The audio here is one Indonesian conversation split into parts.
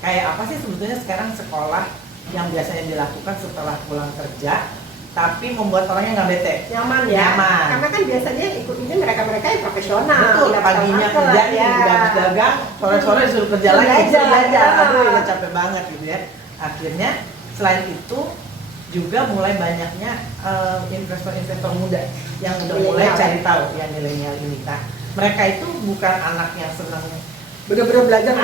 kayak apa sih sebetulnya sekarang sekolah yang biasanya dilakukan setelah pulang kerja tapi membuat orangnya nggak bete, nyaman ya. Nyaman. Karena kan biasanya ikutinya mereka-mereka yang profesional. Betul, paginya kerja nih udah dagang, sore-sore disuruh kerja lagi, belajar. Aduh, udah capek banget gitu ya. Akhirnya selain itu juga mulai banyaknya investor-investor muda yang udah mulai cari tahu yang milenial ini kan. Mereka itu bukan anak yang senang bener-bener belajar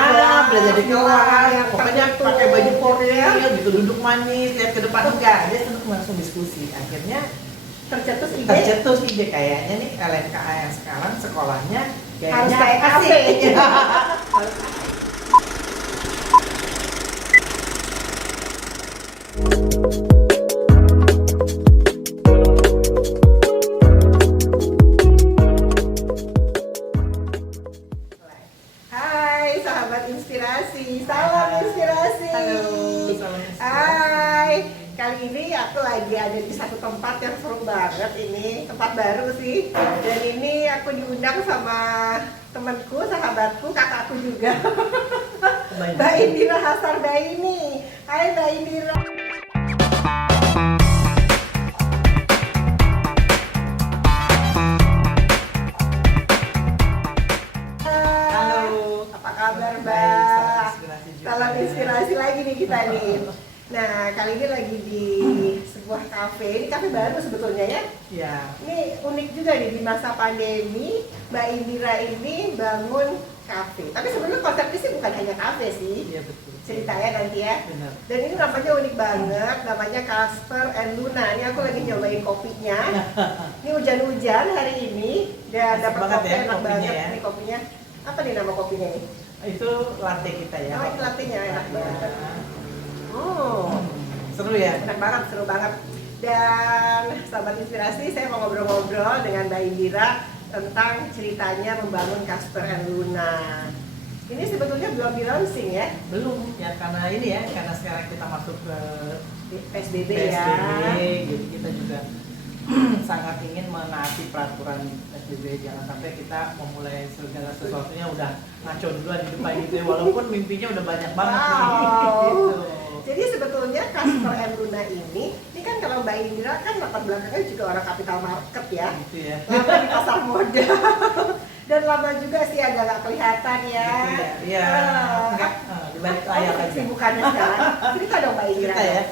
di kelas, pokoknya pakai baju Korea gitu, duduk manis, lihat ke depan, enggak, dia senang langsung diskusi. Akhirnya tercetus ide kayaknya nih LMKA yang sekarang sekolahnya harus kayak kafe. Hai sahabat inspirasi, salam inspirasi. Halo, salam inspirasi. Hai, kali ini aku lagi ada di satu tempat yang seru banget, ini tempat baru sih. Dan ini aku diundang sama temanku, sahabatku, kakakku juga. Mbak Indira Hasardaini. Hai Mbak Indira. Kabar Mbak, salam inspirasi lagi nih kita nih. Nah kali ini lagi di sebuah kafe, ini kafe baru sebetulnya ya. Iya. Ini unik juga nih di masa pandemi, Mbak Indira ini bangun kafe. Tapi sebenarnya konsepnya sih bukan hanya kafe sih. Iya betul. Ceritanya nanti ya. Benar. Dan ini namanya unik banget, namanya Casper and Luna. Ini aku lagi nyobain kopinya. Ini hujan-hujan hari ini, dan dapat kopi ya, enak banget ya. nih kopinya. Apa nih nama kopinya nih? Itu latte kita ya. Oh, ini latte-nya enak banget. Seru ya? Enak banget, seru banget. Dan sahabat inspirasi, saya mau ngobrol-ngobrol dengan Mbak Indira tentang ceritanya membangun Casper and Luna. Ini sebetulnya belum di launching ya? Belum, ya karena ini ya, karena sekarang kita masuk ke PSBB ya. Gitu. Jadi kita juga sangat ingin menaati peraturan PSBB, jangan sampai kita memulai segala sesuatunya udah ngaco duluan di depan gitu ya, walaupun mimpinya udah banyak banget nih. Gitu. Jadi sebetulnya Casper and Luna ini kan kalau Mbak Indira kan latar belakangnya juga orang capital market ya, gitu ya. lama di pasar modal dan lama juga sih agak nggak kelihatan ya. Iya. Enggak, di balik layar aja. Kesibukannya sekarang. Cerita dong Mbak Indira. Kita ya.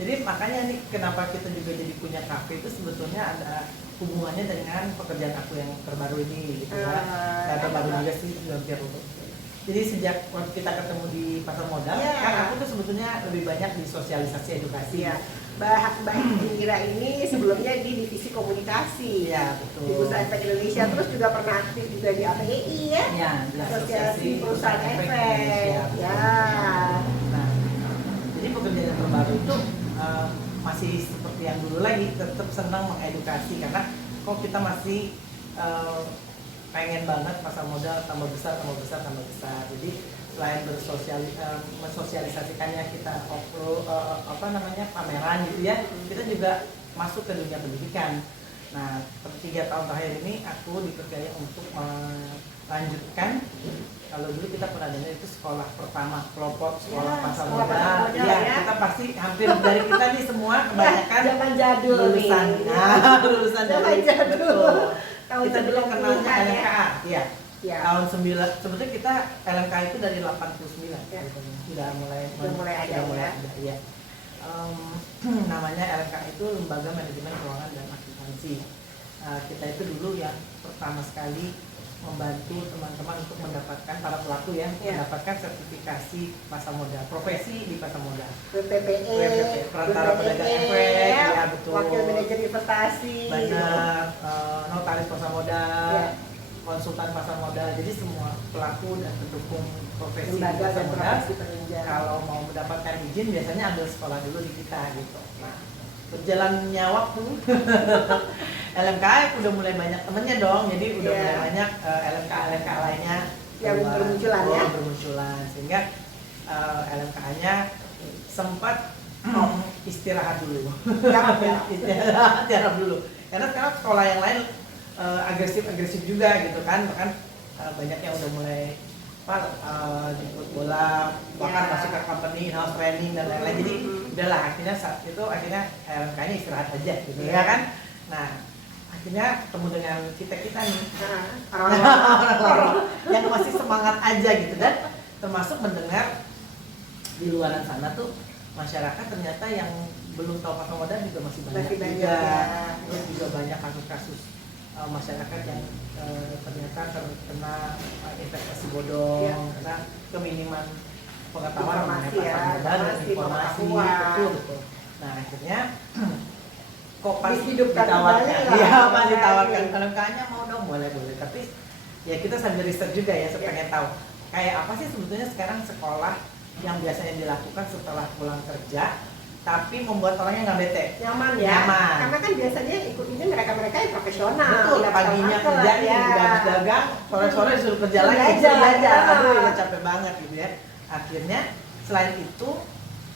Jadi makanya nih kenapa kita juga jadi punya kafe itu sebetulnya ada hubungannya dengan pekerjaan aku yang terbaru ini gitu ya. Terbaru juga sih hampir. Jadi sejak waktu kita ketemu di pasar modal, kan aku tuh sebetulnya lebih banyak di sosialisasi edukasi. Ya. Mbak Indira ini sebelumnya di divisi komunikasi betul. di Bursa Efek Indonesia, terus juga pernah aktif juga di API ya, di Asosiasi Perusahaan Efek. Ya. Nah, jadi pekerjaan yang terbaru itu masih seperti yang dulu lagi, tetap senang mengedukasi karena kok kita masih pengen banget pasar modal tambah besar. Jadi selain mensosialisasikannya kita pameran gitu ya, kita juga masuk ke dunia pendidikan. Nah, 3 tahun terakhir ini aku dipercaya untuk melanjutkan. Kalau dulu kita pernah dengar itu sekolah pertama, kelompok sekolah pasar modal. Ya, kita pasti hampir dari kita nih semua kebanyakan zaman jadul lulusan. Lulusan zaman jadul. Kita dulu kenalnya LMKA, ya. Tahun 9, sebetulnya kita LMKA itu dari 89 ya. Sudah mulai ada ya. Namanya LMKA itu Lembaga Manajemen Keuangan dan Akuntansi. Kita itu dulu yang pertama sekali membantu teman-teman untuk mendapatkan para pelaku mendapatkan sertifikasi pasar modal, profesi di pasar modal. PPE, perantara pedagang efek, ya betul. Wakil manajer investasi. Benar, notaris pasar modal, konsultan pasar modal. Jadi semua pelaku dan pendukung profesi di pasar modal kalau mau mendapatkan izin biasanya ambil sekolah dulu di kita gitu. Nah, berjalannya waktu LMKA udah mulai banyak temennya dong, jadi udah mulai banyak LMKA lainnya yang bermunculan sehingga LMKA-nya sempat istirahat dulu. Istirahat dulu karena sekarang sekolah yang lain agresif juga gitu kan, bahkan banyak yang udah mulai jemput bola, bahkan masuk ke in-house training dan lain-lain. Jadi udahlah akhirnya saat itu kayaknya istirahat aja gitu ya kan. Nah akhirnya ketemu dengan kita nih orang-orang yang masih semangat aja gitu, dan termasuk mendengar di luaran sana tuh masyarakat ternyata yang belum tahu pasar modal juga masih banyak juga ya. Terus juga banyak kasus-kasus masyarakat yang ternyata terkena investasi bodong ya. karena keminiman pengetahuan mengenai Informasi pasar modal dan informasi. Betul. Nah akhirnya kok pas dihidupkan ditawarkan, kembali lah. ya pas ditawarkan kalau kayaknya mau dong boleh, tapi ya kita sambil riset juga ya, saya pengen tahu kayak apa sih sebetulnya sekarang sekolah yang biasanya dilakukan setelah pulang kerja tapi membuat orangnya nggak bete, nyaman ya. Karena kan biasanya ikut ini mereka yang profesional. Betul, paginya kerja nih udah habis dagang, sore-sore disuruh kerja lagi, belajar. Aduh udah capek banget gitu ya. Akhirnya selain itu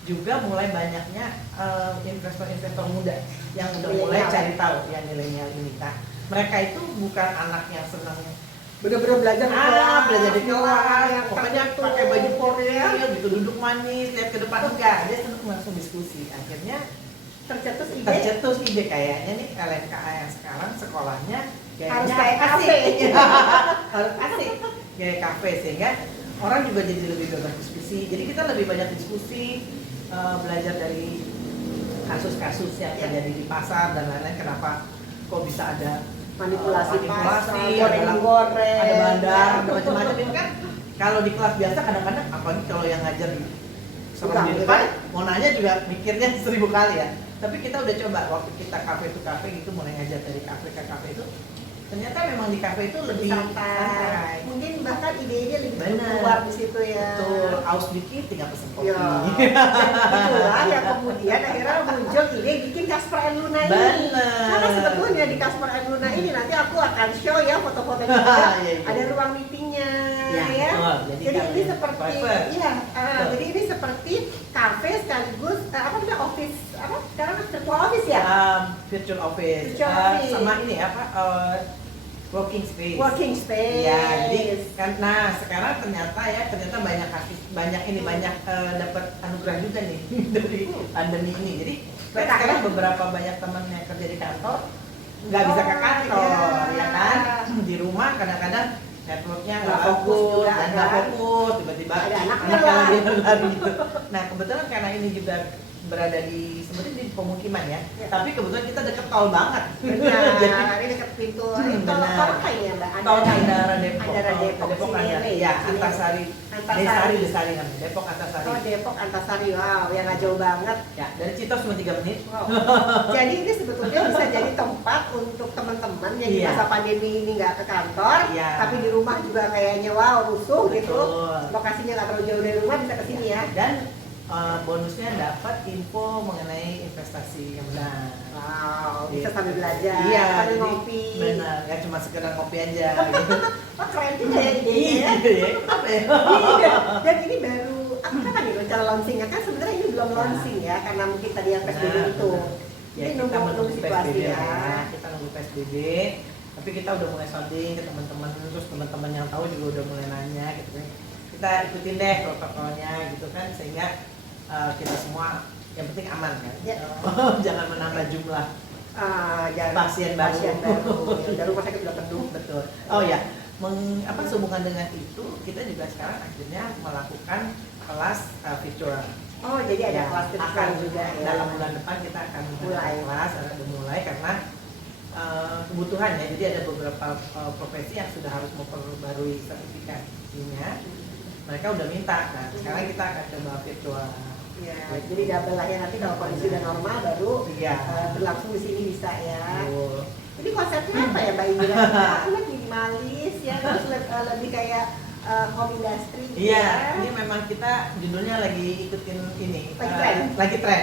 juga mulai banyaknya investor-investor muda yang udah mulai cari tahu yang milenial ini. Nah, mereka itu bukan anak yang senang bener-bener belajar di kelas, pokoknya pakai baju Korea gitu, duduk manis, lihat ke depan, enggak, dia senang langsung diskusi. Akhirnya tercetus ide kayaknya nih LMKA yang sekarang sekolahnya harus kayak kafe. Harus asik kayak kafe, sehingga orang juga jadi lebih bebas diskusi. Jadi kita lebih banyak diskusi, belajar dari kasus-kasus yang terjadi di pasar dan lain-lain. Kenapa kok bisa ada manipulasi pasar, ada goreng-goreng, bandar, ada macam-macam. Itu kan kalau di kelas biasa kadang-kadang, apalagi kalau yang ngajar serem di depan, mau nanya juga mikirnya 1000 kali ya. Tapi kita udah coba waktu kita kafe to kafe gitu, mulai ngajar dari kafe ke kafe itu, ternyata memang di kafe itu lebih santai. Mungkin bahkan ide-ide lebih keluar di situ ya. Betul, aus dikit tinggal pesen kopi. Itulah yang kemudian akhirnya muncul ide bikin Casper and Luna ini. Bener. Karena sebetulnya di Casper and Luna ini nanti aku akan show ya foto-fotonya juga. Ada ruang meetingnya ya. Jadi ini seperti jadi ini seperti kafe sekaligus office sekarang virtual office ya? Virtual office. Sama ini working space. Ya, jadi karena sekarang ternyata banyak dapat anugerah juga nih dari pandemi ini. Jadi sekarang beberapa banyak teman yang kerja di kantor nggak bisa ke kantor, ya kan? Di rumah kadang-kadang networknya nggak bagus dan nggak fokus, tiba-tiba anaknya lagi lari gitu. Nah kebetulan karena ini juga berada di sebetulnya di pemukiman ya, tapi kebetulan kita deket tol banget. Benar, ini deket pintu tol apa ya Mbak? Tol Andara Depok. Depok Andara. Ya, Antasari. Desari namanya. Depok Antasari. Oh, Depok Antasari. Wow, yang nggak jauh banget. Ya, dari Citos cuma 3 menit. Wow. Jadi ini sebetulnya bisa jadi tempat untuk teman-teman yang di masa pandemi ini nggak ke kantor, tapi di rumah juga kayaknya rusuh gitu. Lokasinya nggak terlalu jauh dari rumah, bisa ke sini ya. Dan bonusnya dapat info mengenai investasi yang benar. Wow, bisa sambil belajar, sambil ngopi. Benar, ya cuma sekedar ngopi aja. Gitu. Wah keren juga ya idenya. Apa ya? Dan ini baru, kapan nih rencana launchingnya? Kan sebenarnya ini belum launching ya, karena mungkin tadi yang PSBB itu. Ya, ini kita nunggu situasi ya. Kita nunggu PSBB, tapi kita udah mulai sounding ke teman-teman, terus teman-teman yang tahu juga udah mulai nanya gitu. Kita ikutin deh protokolnya gitu kan, sehingga kita semua yang penting aman kan. Jangan menambah jumlah pasien baru. Dari rumah sakit udah penuh. Betul. Oh ya, sehubungan dengan itu kita juga sekarang akhirnya melakukan kelas virtual. Oh jadi ada kelas virtual juga ya. Dalam bulan depan kita akan mulai karena kebutuhan ya. Jadi ada beberapa profesi yang sudah harus memperbarui sertifikasinya. Mereka udah minta. Nah sekarang kita akan coba virtual. Ya, jadi double lah ya, nanti kalau kondisi udah normal baru berlangsung di sini bisa ya. Jadi konsepnya apa ya Mbak Indra? Aku lihat minimalis ya, terus lebih kayak home industry. Iya, ini memang kita judulnya lagi ikutin ini. Lagi tren.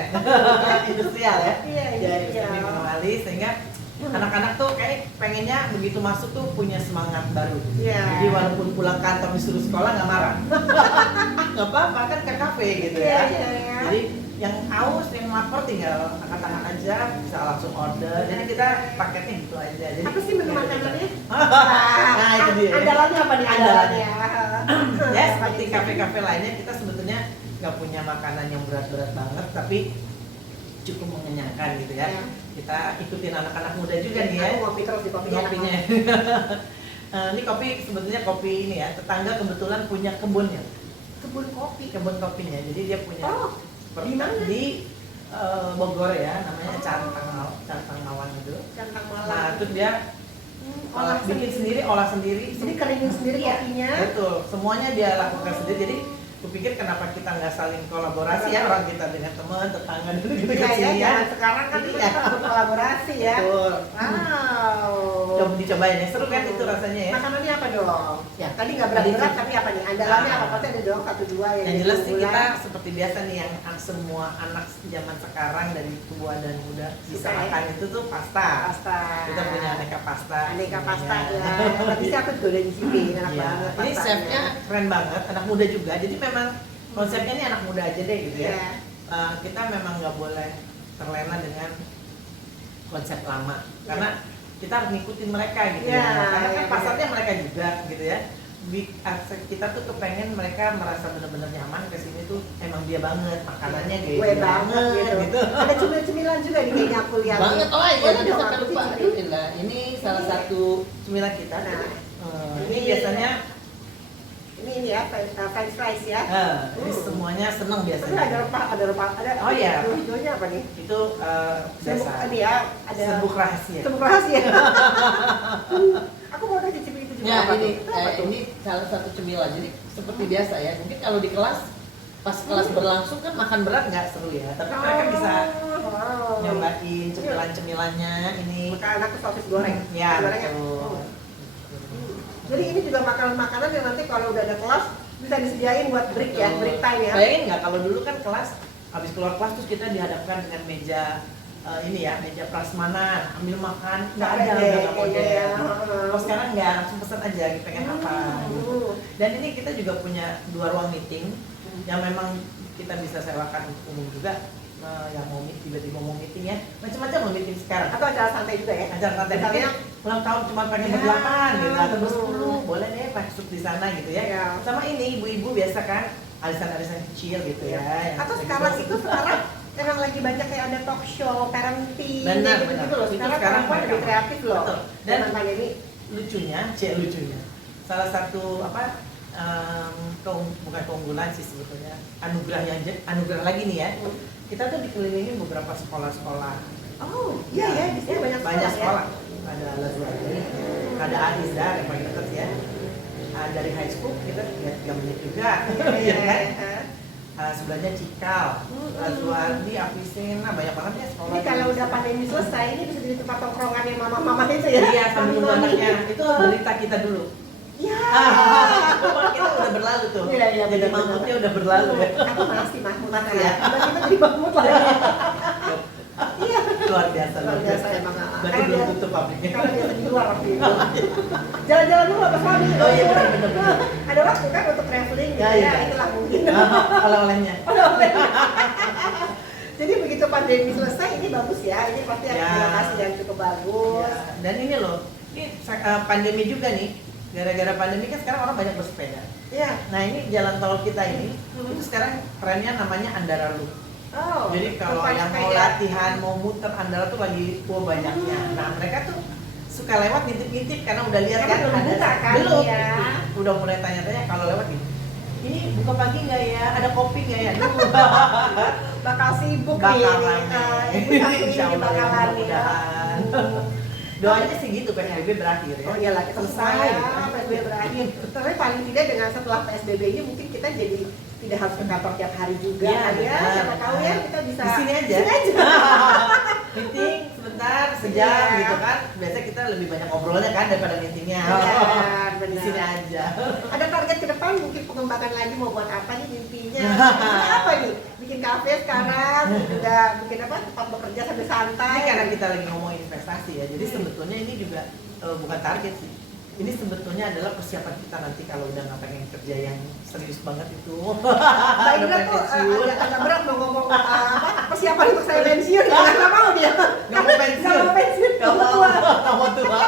Industrial ya. Iya. Minimalis sehingga anak-anak tuh kayak pengennya begitu masuk tuh punya semangat baru. Jadi walaupun pulang kantor disuruh sekolah nggak marah. Nggak apa-apa kan ke kafe gitu ya. Jadi yang haus, yang lapar tinggal angkat tangan aja, bisa langsung order. Jadi kita paketnya gitu aja. Jadi apa sih menu makanannya? Nah itu dia. Andalannya apa nih andalannya? Ya seperti kafe-kafe lainnya kita sebetulnya nggak punya makanan yang berat-berat banget, tapi cukup mengenyangkan gitu ya. Kita ikutin anak-anak muda juga nih ya. Ngopi terus di kopinya. Ini kopi sebetulnya kopi ini ya, tetangga kebetulan punya kebunnya. Kebun kopinya. Jadi dia punya di mana? Di Bogor ya, namanya Cantang Mawar itu. Cantang Mawar. Nah, itu dia bikin sendiri, olah sendiri. Jadi keringin sendiri kopinya. Betul, semuanya dia lakukan sendiri. Jadi kupikir kenapa kita nggak saling kolaborasi ya, orang kita dengan teman, tetangga dulu gitu ya. Sekarang kan kita berkolaborasi ya. Betul. Wow. Coba dicobain ya, seru kan itu rasanya ya. Makanannya apa dong? Ya. Tadi nggak berat-berat tapi apa nih? Andalannya apa? Pasti ada dong 1-2 yang jelas sih kita seperti biasa nih yang semua anak zaman sekarang dari tua dan muda bisa makan itu tuh pasta. Kita punya aneka pasta. Aneka pasta ya. Tapi sih aku juga udah nyicipin, enak banget. Ini chefnya keren banget, anak muda juga. Jadi memang konsepnya ini anak muda aja deh gitu ya. Kita memang nggak boleh terlena dengan konsep lama karena kita harus ngikutin mereka gitu ya. Karena kan pasarnya mereka juga gitu ya. Kita tuh kepengen mereka merasa benar-benar nyaman ke sini tuh emang dia banget makanannya gue banget gitu. Ada cemilan juga nih kayaknya aku lihat. Banget. Oh iya, bisa sampai lupa. Ini salah satu cemilan kita. Nah, ini biasanya ini ya French fries ya. Ini semuanya seneng biasanya. Ada rempah. Oh iya. Hijaunya apa nih? Itu biasa. Ini ya ada serbuk rahasia. Aku mau cicipin itu juga. Ya, ini salah satu cemilan. Jadi seperti biasa ya. Mungkin kalau di kelas pas kelas berlangsung kan makan berat nggak seru ya. Tapi mereka bisa nyobain cemilan-cemilannya ini. Makanan aku sosis goreng. Ya, betul. Jadi ini juga makanan-makanan yang nanti kalau udah ada kelas bisa disediain buat break ya, break time ya. Bayangin nggak kalau dulu kan kelas habis keluar kelas terus kita dihadapkan dengan meja ini ya, meja prasmanan, ambil makan, nggak ada, nggak model. Kalau sekarang nggak, langsung pesan aja, pengen apa. Dan ini kita juga punya 2 ruang meeting yang memang kita bisa sewakan umum juga. Yang mau tiba-tiba mau meeting ya, macam-macam mau meeting sekarang. Atau acara santai juga ya? Acara santai, misalnya ulang tahun cuma pengen ber-8 gitu, atau ber-10, boleh deh masuk di sana gitu ya. Sama ini ibu-ibu biasa kan, arisan-arisan kecil gitu ya. Atau sekarang itu emang lagi banyak kayak ada talk show, parenting, gitu loh. Sekarang lebih kreatif loh. Dan lucunya, salah satu bukan keunggulan sih sebetulnya, anugerah lagi nih ya. Kita tuh dikelilingin beberapa sekolah-sekolah. Oh, iya ya, di sini banyak sekolah. Ada Al-Azwari, ada Al-Izhar yang paling dekat ya. Dari high school kita 3 menit juga, ya kan? Sebelahnya Cikal, Al-Azwari, Afisena, banyak banget ya sekolah. Ini kalau udah pandemi selesai, ini bisa jadi tempat tongkrongan yang mama-mama itu ya? Iya, sambil nunggu anaknya. Itu berita kita dulu. Iya. Kita udah berlalu tuh. Iya, jadi Mahmudnya udah berlalu ya. Aku masih Mahmud ya. Kita jadi Mahmud lah. Iya. Luar biasa emang. Berarti belum tutup pabriknya. Kalau biasa di luar waktu itu. Jalan-jalan dulu apa suami? Oh iya benar. Ada waktu kan untuk traveling gitu ya. Itulah mungkin. Oleh-olehnya. Jadi begitu pandemi selesai ini bagus ya. Ini pasti ada lokasi yang cukup bagus. Dan ini loh, ini pandemi juga nih. Gara-gara pandemi kan sekarang orang banyak bersepeda. Iya. Nah ini jalan tol kita ini, itu sekarang trennya namanya Andara Loop. Oh. Jadi kalau yang mau latihan, mau muter Andara tuh lagi banyaknya. Nah mereka tuh suka lewat ngintip-ngintip karena udah lihat kan ada belum. Ya. Udah mulai tanya-tanya kalau lewat gitu. Ini buka pagi nggak ya? Ada kopi nggak ya? Bakal sibuk bakalan Insya Allah mudah-mudahan. Doanya sih gitu PSBB berakhir ya. Oh iyalah, kita selesai PSBB berakhir. Tapi paling tidak dengan setelah PSBB ini mungkin kita jadi tidak harus ke kantor tiap hari juga. Ya, siapa tahu ya kita bisa di sini aja. Meeting sebentar sejam gitu kan. Biasa kita lebih banyak ngobrolnya kan daripada meetingnya. Di sini aja. Ada target ke depan mungkin pengembangan lagi mau buat apa nih mimpinya? Apa nih? Bikin kafe sekarang, juga bikin apa? Tempat bekerja sambil santai. Ini karena kita lagi ngomong investasi ya. Jadi sebetulnya ini juga bukan target sih. Ini sebetulnya adalah persiapan kita nanti kalau udah nggak pengen kerja yang serius banget itu. Mbak Indra tuh agak berat mau ngomong persiapan untuk saya pensiun. Nggak mau dia. Nggak mau pensiun. Nggak mau tua. Nggak mau tua.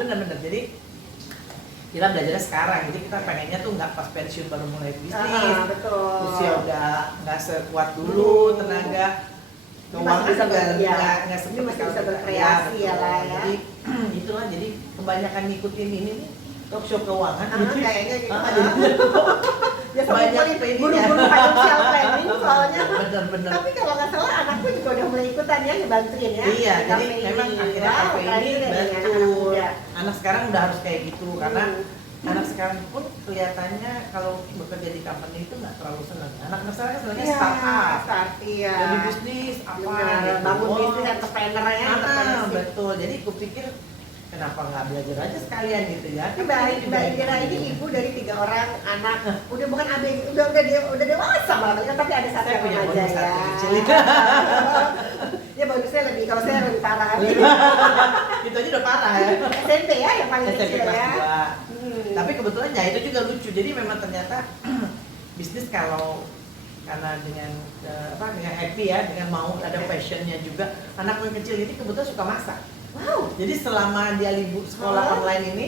Bener-bener. Jadi kita belajarnya sekarang, jadi kita pengennya tuh nggak pas pensiun baru mulai bisnis, betul. usia udah nggak sekuat dulu, tenaga keuangan bisa juga ya. nggak Ini seperti masih kalau bisa kita- berkreasi ya betul. lah ya. Jadi itulah, jadi kebanyakan ngikutin ini nih talk show keuangan. Kayaknya gitu. Jadi Ya banyak ininya. buru-buru financial planning soalnya. bener-bener. Tapi kalau nggak salah anakku juga udah mulai ikutan ya, ngebantuin ya. Iya, di jadi cafe memang ini. akhirnya Wow, kafe keren ini juga nih anak-anak betul. muda. Anak sekarang udah harus kayak gitu karena Hmm. anak sekarang pun kelihatannya kalau bekerja di company itu nggak terlalu senang. Anak-anak sekarang kan sebenarnya Iya, startup, start iya. jadi bisnis apa Benar, gitu. bangun Oh, bisnis entrepreneur ya, entrepreneurship. betul. Jadi kupikir kenapa nggak belajar aja sekalian gitu ya? Mbak Indira ini ibu dari 3 orang anak, udah bukan abg, udah dewasa malah, tapi ada satu Saya yang punya remaja bonus ya. satu kecil. Ya bonusnya lebih, kalau saya lebih parah. Itu aja udah parah ya. SMP ya yang paling SMP kecil kelas ya. 2. Tapi kebetulan ya itu juga lucu. Jadi memang ternyata bisnis kalau karena dengan dengan happy ya, dengan mau ada passionnya juga. Anak yang kecil ini kebetulan suka masak. Wow. Jadi selama dia libur sekolah online ini,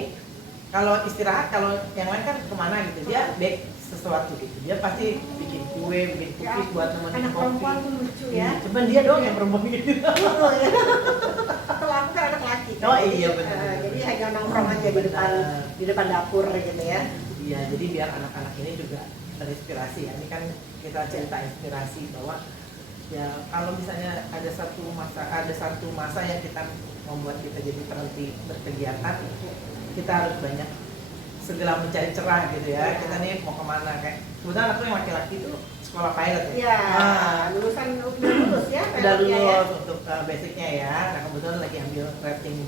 kalau istirahat, kalau yang lain kan kemana gitu, dia bake sesuatu gitu. Dia pasti bikin kue, bikin cookies buat temen Anak kopi. perempuan tuh lucu ya. Cuman dia doang yang perempuan gitu. Betul ya. Kalau aku kan anak laki. Oh iya, benar. Jadi hanya nongkrong aja di depan dapur gitu ya. Iya, jadi biar anak-anak ini juga terinspirasi ya. Ini kan kita cerita inspirasi bahwa ya kalau misalnya ada satu masa yang kita membuat kita jadi berhenti berkegiatan, kita harus banyak segera mencari cerah gitu ya. Kita nih mau kemana, kayak kebetulan aku yang laki-laki itu sekolah pilot ya. Iya. Lulusan udah lulus ya. Udah pilotnya ya. lulus untuk basicnya ya. Nah kebetulan lagi ambil rating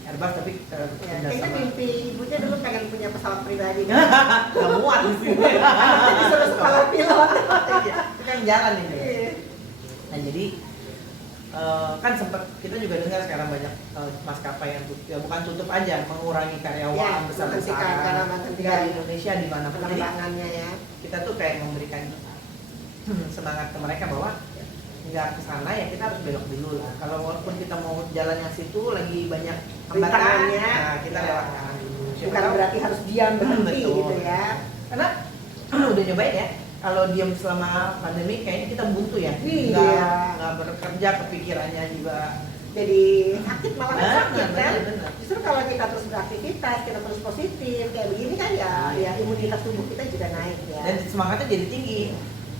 Airbus tapi Ya, pindah kayaknya sama mimpi ibunya dulu pengen punya pesawat pribadi. nggak muat di sini. Disuruh sekolah pilot. Iya, itu kan jalan ini. Iya. Nah jadi kan sempat kita juga dengar sekarang banyak maskapai yang tutup, ya bukan tutup aja, mengurangi karyawan Ya, besar-besaran karena tinggal di Indonesia di mana pun. Jadi penerbangannya ya. kita tuh kayak memberikan semangat ke mereka bahwa nggak ke sana ya kita harus belok dulu lah. Kalau walaupun kita mau jalan yang situ lagi banyak hambatan, Rintangannya, nah kita ya. lewat kanan dulu. Siapa Bukan tahu- berarti harus diam berhenti Betul. gitu ya. Karena udah nyobain ya, kalau diam selama pandemi kayaknya kita buntu ya. Iya. Nggak bekerja, kepikirannya juga. Jadi sakit malah sakit kan. Benar. Justru kalau kita terus beraktivitas, kita terus positif kayak begini kan ya imunitas tubuh kita juga naik ya. Dan semangatnya jadi tinggi.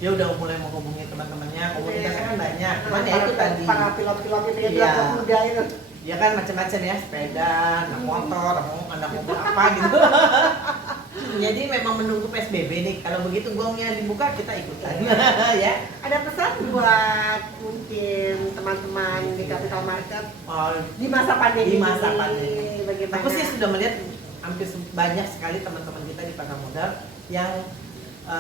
Dia udah mulai menghubungi teman-temannya, komunitasnya kan banyak. Cuman ya itu tadi. Para pilot-pilot itu ya, Iya. pilot muda itu. Dia kan macam-macam ya, sepeda, anak motor, anak mobil apa gitu. Jadi memang menunggu PSBB nih. Kalau begitu gongnya dibuka kita ikutan ya. Ada pesan buat mungkin teman-teman di capital market Oh, di masa pandemi Di masa ini, pandemi. bagaimana? aku sih sudah melihat hampir banyak sekali teman-teman kita di pasar modal yang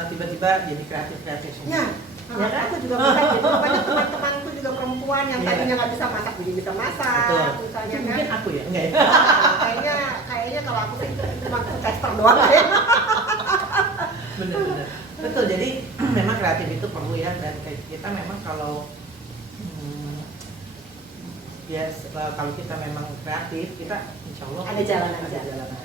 tiba-tiba jadi kreatif semua. Ya, Ya kan? aku juga bukan gitu. Banyak teman-temanku juga perempuan yang Iya. tadinya nggak bisa masak jadi bisa masak, Betul. misalnya Itu kan. mungkin aku ya, enggak ya? Kayaknya kalau aku sih cuma tester doang ya. Bener-bener. Betul, jadi memang kreatif itu perlu ya, dan kayak kita memang kalau kalau kita memang kreatif, kita insya Allah Ada jalan aja.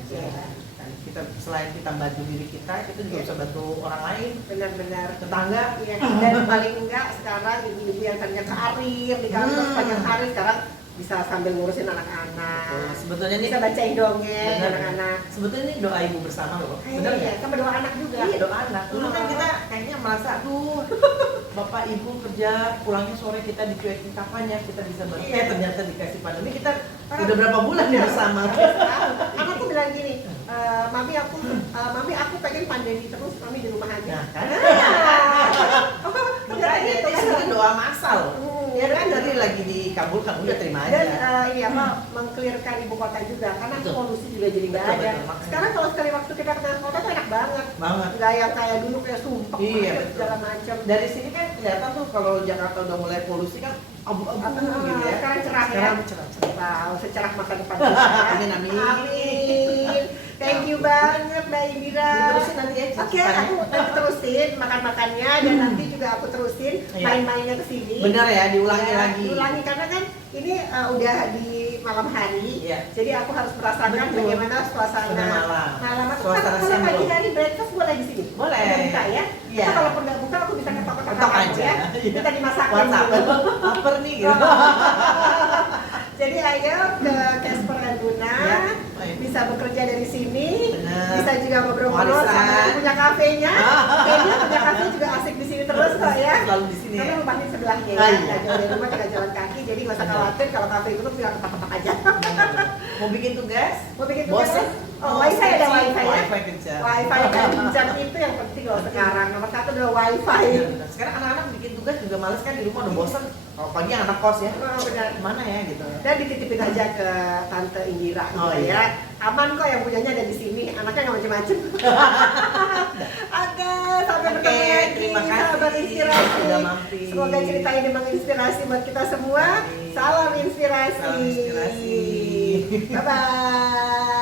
Iya. Dan kita selain kita bantu diri kita juga Iya. bisa bantu orang lain, Benar-benar. tetangga. Iya, dan paling enggak sekarang ibu-ibu yang tadinya karir di kantor sepanjang hari sekarang bisa sambil ngurusin anak-anak. Sebetulnya ini Bisa bacain dongeng Benar. anak-anak. sebetulnya ini doa ibu bersama loh. Benar Iya, nggak? sama doa anak juga. Iya, doa anak. Dulu kan kita kayaknya merasa, aduh, bapak ibu kerja, pulangnya sore kita dicuekin kapan ya kita bisa bantu. Iya. Ternyata dikasih pandemi kita udah berapa bulan nih bersama. Anakku bilang gini, mami aku pengen pandemi terus, mami di rumah aja. Nah, kan? Ternyata Makanya gitu ini kan. sebenarnya doa masal. Ya kan Benar. dari lagi dikabulkan, udah terima Dan aja. ini mengklirkan ibu kota juga karena Betul. polusi juga jadi nggak Betul, ada. betul, makanya. Sekarang kalau sekali waktu kita ke kota tuh enak banget. Banget. Nggak yang kayak dulu kayak sumpah Iya, macet, betul. segala macam. Dari sini kan kelihatan tuh kalau Jakarta udah mulai polusi kan abu-abu gitu ya. Sekarang cerah ya. Sekarang cerah. Wow, secerah masa depan kita. ya. Amin, amin. Amin. Thank you banget Mbak Indira. Diterusin nanti ya. Oke, aku nanti terusin makan-makannya dan nanti juga aku terusin Iya. main-mainnya ke sini. Benar ya, diulangi Ya, lagi. diulangi karena kan ini udah di malam malam hari. Iya. Jadi aku harus merasakan Betul. bagaimana suasana malam. Atau Suasana kalau siang pagi belum. hari breakfast boleh di sini. Boleh. Udah buka ya. Iya. Atau kalaupun nggak buka aku bisa ketok-ketok Ketok kamu aja. ya. Kita dimasakin WhatsApp, dulu. lapar nih gitu. Jadi ayo ke Casper Laguna, Ya, baik. bisa bekerja dari sini, Benar. bisa juga ngobrol-ngobrol Warisan. sama yang punya kafenya. Kayaknya punya kafe juga asik di sini terus kok ya. Selalu di sini Karena ya. rumahnya sebelahnya Ah, ya, iya. nggak jauh dari rumah, tinggal jalan kaki, jadi nggak usah Benar. khawatir kalau kafe itu tuh tinggal ketok-ketok aja. Mau bikin tugas? Mau bikin tugas? Bosen? Oh, wifi ada wifi ya? Wifi kencang. Wifi dan kencang itu yang penting loh sekarang. Nomor satu adalah wifi. Iya, benar. Sekarang anak-anak bikin tugas juga males kan, di rumah udah bosen. Kalau pagi anak kos ya, Oh, benar. mana ya gitu. Dan dititipin aja ke Tante Indira Oh, gitu iya. ya. Aman kok, yang punyanya ada di sini. Anaknya nggak macem-macem. Oke, sampai Oke, bertemu lagi. terima kasih Sahabat inspirasi. sudah mampir. Semoga cerita ini menginspirasi buat kita semua. Amin. Salam inspirasi. Salam inspirasi. Bye bye.